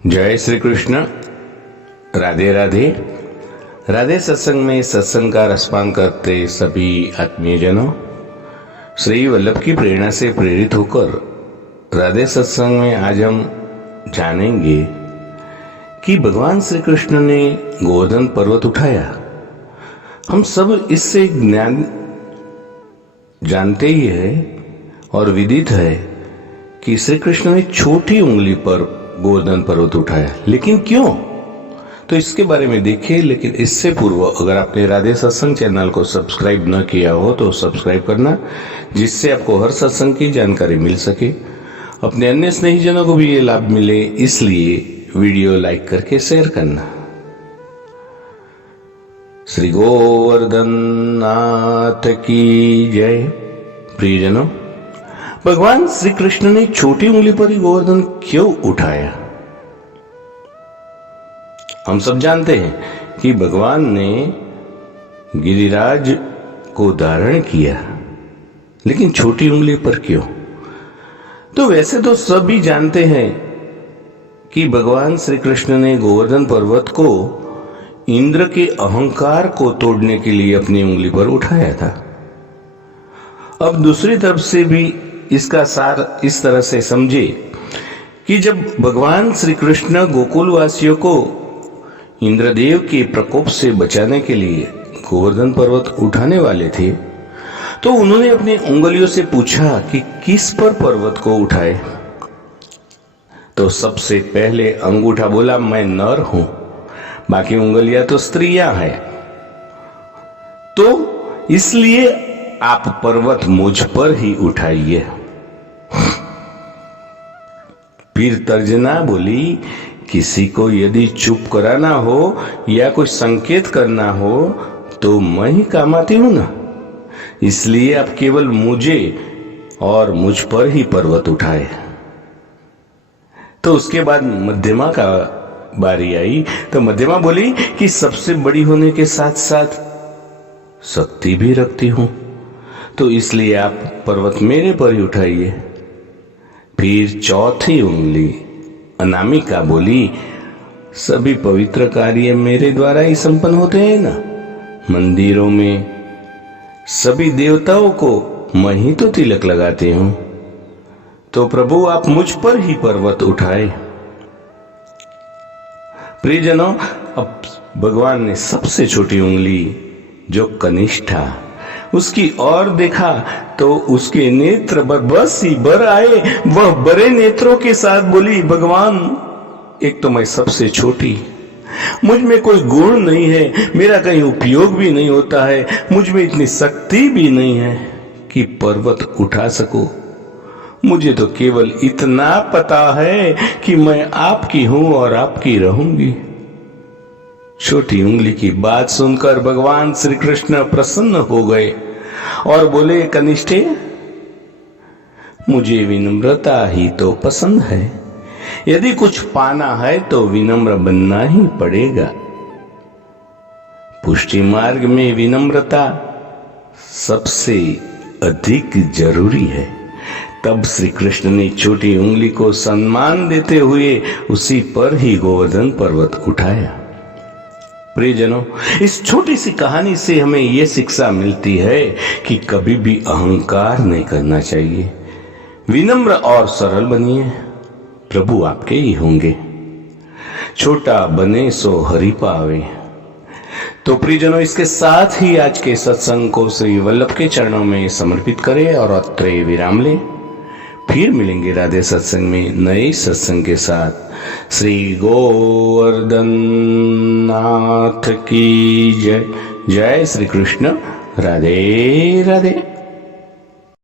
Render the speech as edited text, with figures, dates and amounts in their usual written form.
जय श्री कृष्ण। राधे राधे। राधे सत्संग में सत्संग का रसपान करते सभी आत्मीय जनों, श्री वल्लभ की प्रेरणा से प्रेरित होकर राधे सत्संग में आज हम जानेंगे कि भगवान श्री कृष्ण ने गोवर्धन पर्वत उठाया। हम सब इससे ज्ञान जानते ही है और विदित है कि श्री कृष्ण ने छोटी उंगली पर गोवर्धन पर्वत उठाया, लेकिन क्यों? तो इसके बारे में देखिए। लेकिन इससे पूर्व अगर आपने राधे सत्संग चैनल को सब्सक्राइब न किया हो तो सब्सक्राइब करना, जिससे आपको हर सत्संग की जानकारी मिल सके, अपने अन्य स्नेहीजनों को भी ये लाभ मिले, इसलिए वीडियो लाइक करके शेयर करना। श्री गोवर्धन नाथ की जय। प्रियजनों, भगवान श्री कृष्ण ने छोटी उंगली पर ही गोवर्धन क्यों उठाया? हम सब जानते हैं कि भगवान ने गिरिराज को धारण किया, लेकिन छोटी उंगली पर क्यों? तो वैसे तो सभी जानते हैं कि भगवान श्री कृष्ण ने गोवर्धन पर्वत को इंद्र के अहंकार को तोड़ने के लिए अपनी उंगली पर उठाया था। अब दूसरी तरफ से भी इसका सार इस तरह से समझे कि जब भगवान श्री कृष्ण गोकुल वासियों को इंद्रदेव के प्रकोप से बचाने के लिए गोवर्धन पर्वत उठाने वाले थे, तो उन्होंने अपनी उंगलियों से पूछा कि किस पर पर्वत को उठाए। तो सबसे पहले अंगूठा बोला, मैं नर हूं, बाकी उंगलियां तो स्त्रियां हैं, तो इसलिए आप पर्वत मुझ पर ही उठाइए। फिर तर्जना बोली, किसी को यदि चुप कराना हो या कोई संकेत करना हो तो मैं ही काम आती हूं ना, इसलिए आप केवल मुझे और मुझ पर ही पर्वत उठाए। तो उसके बाद मध्यमा का बारी आई, तो मध्यमा बोली कि सबसे बड़ी होने के साथ साथ शक्ति भी रखती हूं, तो इसलिए आप पर्वत मेरे पर ही उठाइए। फिर चौथी उंगली अनामिका बोली, सभी पवित्र कार्य मेरे द्वारा ही संपन्न होते हैं ना, मंदिरों में सभी देवताओं को मैं ही तो तिलक लगाती हूं, तो प्रभु आप मुझ पर ही पर्वत उठाए। प्रियजनों, अब भगवान ने सबसे छोटी उंगली जो कनिष्ठा उसकी ओर देखा तो उसके नेत्र बस ही भर आए। वह बड़े नेत्रों के साथ बोली, भगवान एक तो मैं सबसे छोटी, मुझ में कोई गुण नहीं है, मेरा कहीं उपयोग भी नहीं होता है, मुझ में इतनी शक्ति भी नहीं है कि पर्वत उठा सकूं। मुझे तो केवल इतना पता है कि मैं आपकी हूं और आपकी रहूंगी। छोटी उंगली की बात सुनकर भगवान श्री कृष्ण प्रसन्न हो गए और बोले, कनिष्ठे मुझे विनम्रता ही तो पसंद है, यदि कुछ पाना है तो विनम्र बनना ही पड़ेगा। पुष्टि मार्ग में विनम्रता सबसे अधिक जरूरी है। तब श्री कृष्ण ने छोटी उंगली को सम्मान देते हुए उसी पर ही गोवर्धन पर्वत उठाया। प्रियजनों, इस छोटी सी कहानी से हमें यह शिक्षा मिलती है कि कभी भी अहंकार नहीं करना चाहिए। विनम्र और सरल बनिए, प्रभु आपके ही होंगे। छोटा बने सो हरि पावे। तो प्रियजनों, इसके साथ ही आज के सत्संग को श्री वल्लभ के चरणों में समर्पित करें और अत्रे विराम लें। फिर मिलेंगे राधे सत्संग में नए सत्संग के साथ। श्री गोवर्धन नाथ की जय। जय श्री कृष्ण। राधे राधे।